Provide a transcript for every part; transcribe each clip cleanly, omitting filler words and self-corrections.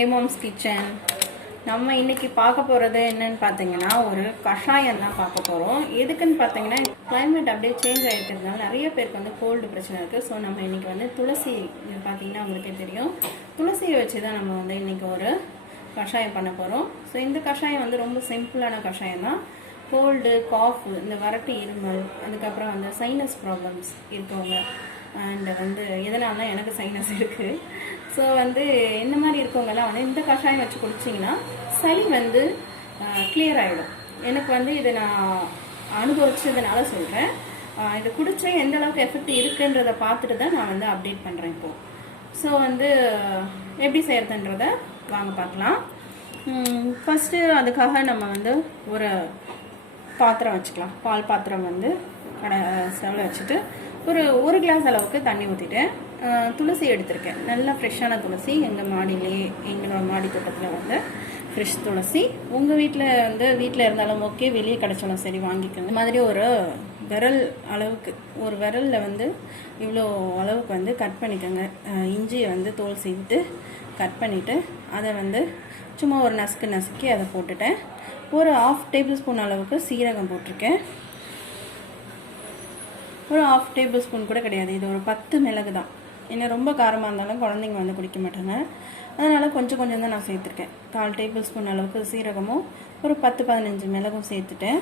Jmomskitchen. நம்ம இன்னைக்கு பார்க்க போறது என்னன்னு பாத்தீங்கன்னா ஒரு கஷாயம் தான் பார்க்க போறோம். எதுக்குன்னு பாத்தீங்கன்னா கிளைமேட் அப்படியே சேஞ்ச் ஆயிட்டதுனால நிறைய பேருக்கு வந்து கோல்ட் பிரச்சனை இருக்கு. சோ நம்ம இன்னைக்கு வந்து துளசி பாத்தீங்கன்னா உங்களுக்கு தெரியும். துளசியை வச்சு தான் நம்ம வந்து இன்னைக்கு ஒரு கஷாயம் பண்ண போறோம். சோ இந்த கஷாயம் வந்து ரொம்ப சிம்பிளான கஷாயம் தான். கோல்டு, காஃப், இந்த வறட்டு இருமல், அதுக்கப்புறம் வந்து சைனஸ் ப்ராப்ளம்ஸ் இருக்கவங்க அண்ட் வந்து எதனால எனக்கு சைனஸ் இருக்குது. ஸோ வந்து இந்த மாதிரி இருக்கவங்கலாம் வந்து இந்த கஷாயம் வச்சு குடிச்சிங்கன்னா சளி வந்து கிளியர் ஆகிடும். எனக்கு வந்து இதை நான் அனுபவிச்சதுனால சொல்கிறேன். இதை குடிச்சா எந்த அளவுக்கு எஃபெக்ட் இருக்குன்றதை பார்த்துட்டு தான் நான் வந்து அப்டேட் பண்ணுறேன் இப்போது. ஸோ வந்து எப்படி செய்கிறதுன்றத வாங்க பார்க்கலாம். ஃபஸ்ட்டு அதுக்காக நம்ம வந்து ஒரு பாத்திரம் வச்சுக்கலாம். பால் பாத்திரம் வந்து ஸ்டவ்வில் வச்சுட்டு ஒரு கிளாஸ் அளவுக்கு தண்ணி ஊற்றிட்டேன். துளசி எடுத்திருக்கேன், நல்லா ஃப்ரெஷ்ஷான துளசி. எங்கள் மாடியிலேயே எங்களோட மாடி தோட்டத்தில் வந்து ஃப்ரெஷ் துளசி. உங்கள் வீட்டில் இருந்தாலும் ஓகே, வெளியே கிடச்சாலும் சரி வாங்கிக்கோங்க. இந்த மாதிரி ஒரு விரல் அளவுக்கு, ஒரு விரலில் வந்து இவ்வளோ அளவுக்கு வந்து கட் பண்ணிக்கோங்க. இஞ்சியை வந்து தோல் சீவிட்டு கட் பண்ணிவிட்டு அதை வந்து சும்மா ஒரு நசுக்கி அதை போட்டுட்டேன். ஒரு 1/2 டேபிள் ஸ்பூன் அளவுக்கு சீரகம் போட்டிருக்கேன். ஒரு 1/2 டேபிள் ஸ்பூன் கூட கிடையாது, இது ஒரு 10 மிளகு தான். ஏன்னா ரொம்ப காரமாக இருந்தாலும் குழந்தைங்க வந்து குடிக்க மாட்டாங்க, அதனால் கொஞ்சம் தான் நான் சேர்த்துருக்கேன். 1/4 டேபிள் ஸ்பூன் அளவுக்கு சீரகமும் ஒரு 10-15 மிளகும் சேர்த்துட்டேன்.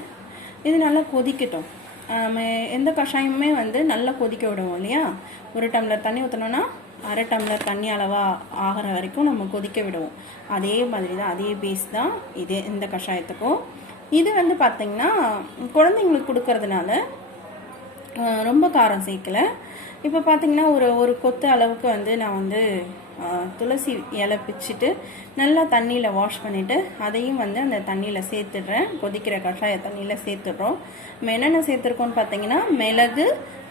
இது நல்லா கொதிக்கட்டும். எந்த கஷாயமுமே வந்து நல்லா கொதிக்க விடுவோம் இல்லையா? 1 டம்ளர் தண்ணி ஊற்றினோன்னா 1/2 டம்ளர் தண்ணி அளவாக ஆகிற வரைக்கும் நம்ம கொதிக்க விடுவோம். அதே மாதிரி தான், அதே பேஸ் தான் இந்த கஷாயத்துக்கும். இது வந்து பார்த்திங்கன்னா குழந்தைங்களுக்கு கொடுக்கறதுனால ரொம்ப காரம் சேர்க்கலை. இப்போ பார்த்திங்கன்னா ஒரு கொத்து அளவுக்கு வந்து நான் வந்து துளசி இலை பிச்சுட்டு நல்லா தண்ணியில் வாஷ் பண்ணிவிட்டு அதையும் வந்து அந்த தண்ணியில் சேர்த்துடுறேன். கொதிக்கிற கஷாய தண்ணியில் சேர்த்துடுறோம். நம்ம என்னென்ன சேர்த்துருக்கோன்னு பார்த்தீங்கன்னா மிளகு,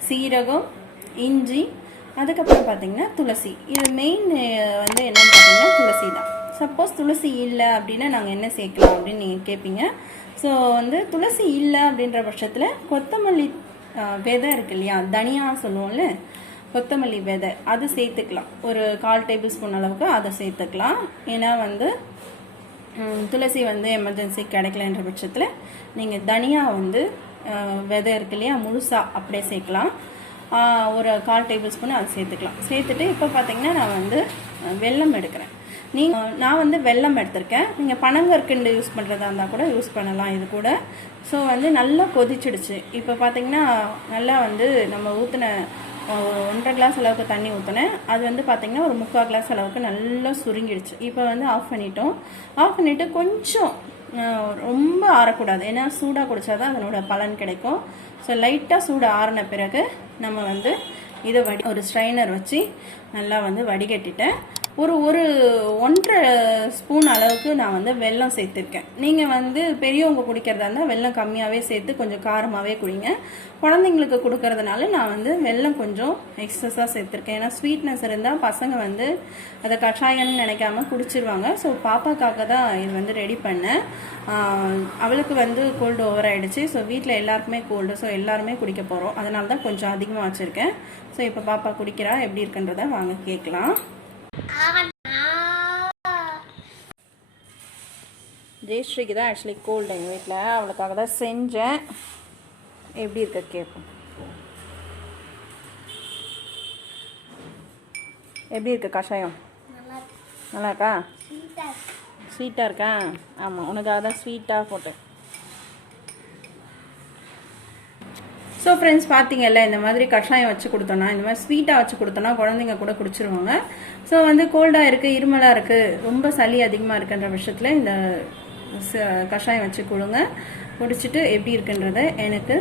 சீரகம், இஞ்சி, அதுக்கப்புறம் பார்த்திங்கன்னா துளசி. இது மெயின் வந்து என்னென்னு பார்த்தீங்கன்னா துளசி தான். சப்போஸ் துளசி இல்லை அப்படின்னா நாங்கள் என்ன சேர்க்கலாம் அப்படின்னு நீங்கள் கேட்பீங்க. ஸோ வந்து துளசி இல்லை அப்படின்ற பட்சத்தில் கொத்தமல்லி விதை இருக்கு இல்லையா, தனியா சொல்லுவோம்ல, கொத்தமல்லி விதை, அது சேர்த்துக்கலாம். ஒரு 1/4 டேபிள் ஸ்பூன் அளவுக்கு அதை சேர்த்துக்கலாம். ஏன்னா வந்து துளசி வந்து எமர்ஜென்சி கிடைக்கலன்ற பட்சத்தில் நீங்கள் தனியா வந்து விதை இருக்கு இல்லையா, முழுசாக அப்படியே சேர்க்கலாம். ஒரு 1/4 டேபிள் ஸ்பூன் அதை சேர்த்துக்கலாம். சேர்த்துட்டு இப்போ பார்த்தீங்கன்னா நான் வந்து வெல்லம் எடுக்கிறேன். நான் வந்து வெல்லம் எடுத்திருக்கேன். நீங்கள் பனங்கற்கண்டு யூஸ் பண்ணுறதா இருந்தால் கூட யூஸ் பண்ணலாம் இது கூட. ஸோ வந்து நல்லா கொதிச்சிடுச்சு. இப்போ பார்த்தீங்கன்னா நல்லா வந்து நம்ம ஊற்றின 1.5 கிளாஸ் அளவுக்கு தண்ணி ஊற்றினேன். அது வந்து பார்த்திங்கன்னா ஒரு 3/4 கிளாஸ் அளவுக்கு நல்லா சுருங்கிடுச்சு. இப்போ வந்து ஆஃப் பண்ணிட்டோம். ஆஃப் பண்ணிவிட்டு கொஞ்சம் ரொம்ப ஆறக்கூடாது, ஏன்னா சூடாக குடித்தாதான் அதனோட பலன் கிடைக்கும். ஸோ லைட்டாக சூடு ஆறின பிறகு நம்ம வந்து இதை ஒரு ஸ்ட்ரைனர் வச்சு நல்லா வந்து வடிகட்டிட்டேன். ஒரு 1.5 ஸ்பூன் அளவுக்கு நான் வந்து வெல்லம் சேர்த்துருக்கேன். நீங்கள் வந்து பெரியவங்க குடிக்கிறதா இருந்தால் வெல்லம் கம்மியாகவே சேர்த்து கொஞ்சம் காரமாகவே குடிங்க. குழந்தைங்களுக்கு கொடுக்கறதுனால நான் வந்து வெல்லம் கொஞ்சம் எக்ஸஸாக சேர்த்துருக்கேன். ஏன்னா ஸ்வீட்னஸ் இருந்தால் பசங்க வந்து அதை கஷாயம்னு நினைக்காம குடிச்சிருவாங்க. ஸோ பாப்பாக்காக தான் இது வந்து ரெடி பண்ணேன். அவளுக்கு வந்து கோல்டு ஓவர் ஆகிடுச்சு. ஸோ வீட்டில் எல்லாருக்குமே கோல்டு, ஸோ எல்லாருமே குடிக்க போகிறோம். அதனால தான் கொஞ்சம் அதிகமாக வச்சுருக்கேன். ஸோ இப்போ பாப்பா குடிக்கிறா, எப்படி இருக்குன்றத வாங்க கேட்கலாம். ஜெயஸ்ரீக்கு தான் ஆக்சுவலி கோல்டு எங்கள் வீட்டில், அவளுக்காக தான் செஞ்சேன். எப்படி இருக்க கேட்போம். எப்படி இருக்கு கஷாயம்? நல்லா இருக்கா? ஸ்வீட்டாக இருக்கா? ஆமாம், உனக்காக தான் ஸ்வீட்டாக போட்டேன். ஸோ ஃப்ரெண்ட்ஸ், பார்த்தீங்கல்ல, இந்த மாதிரி கஷாயம் வச்சு கொடுத்தோன்னா, இந்த மாதிரி ஸ்வீட்டாக வச்சு கொடுத்தோன்னா குழந்தைங்க கூட குடிச்சிருவாங்க. ஸோ வந்து கோல்டாக இருக்குது, இருமலாக இருக்குது, ரொம்ப சளி அதிகமாக இருக்குன்ற விஷயத்தில் இந்த கஷாயம் வச்சு கொடுங்க. குடிச்சிட்டு எப்படி இருக்குன்றதை எனக்கு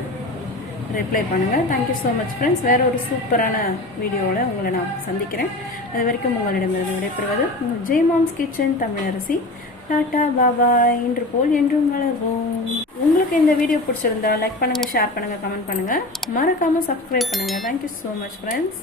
ரிப்ளை பண்ணுங்கள். Thank you so much friends. வேறு ஒரு சூப்பரான வீடியோவில் உங்களை நான் சந்திக்கிறேன். அது வரைக்கும் உங்களிடமிருந்து விடைபெறுவது உங்கள் ஜெய்மாம்ஸ்கிச்சன் தமிழரசி. டாட்டா, பாபாய். இன்று போல் என்றும் வளர்வோம். உங்களுக்கு இந்த வீடியோ பிடிச்சிருந்தா லைக் பண்ணுங்கள், ஷேர் பண்ணுங்கள், கமெண்ட் பண்ணுங்கள், மறக்காமல் சப்ஸ்கிரைப் பண்ணுங்கள். Thank you so much friends.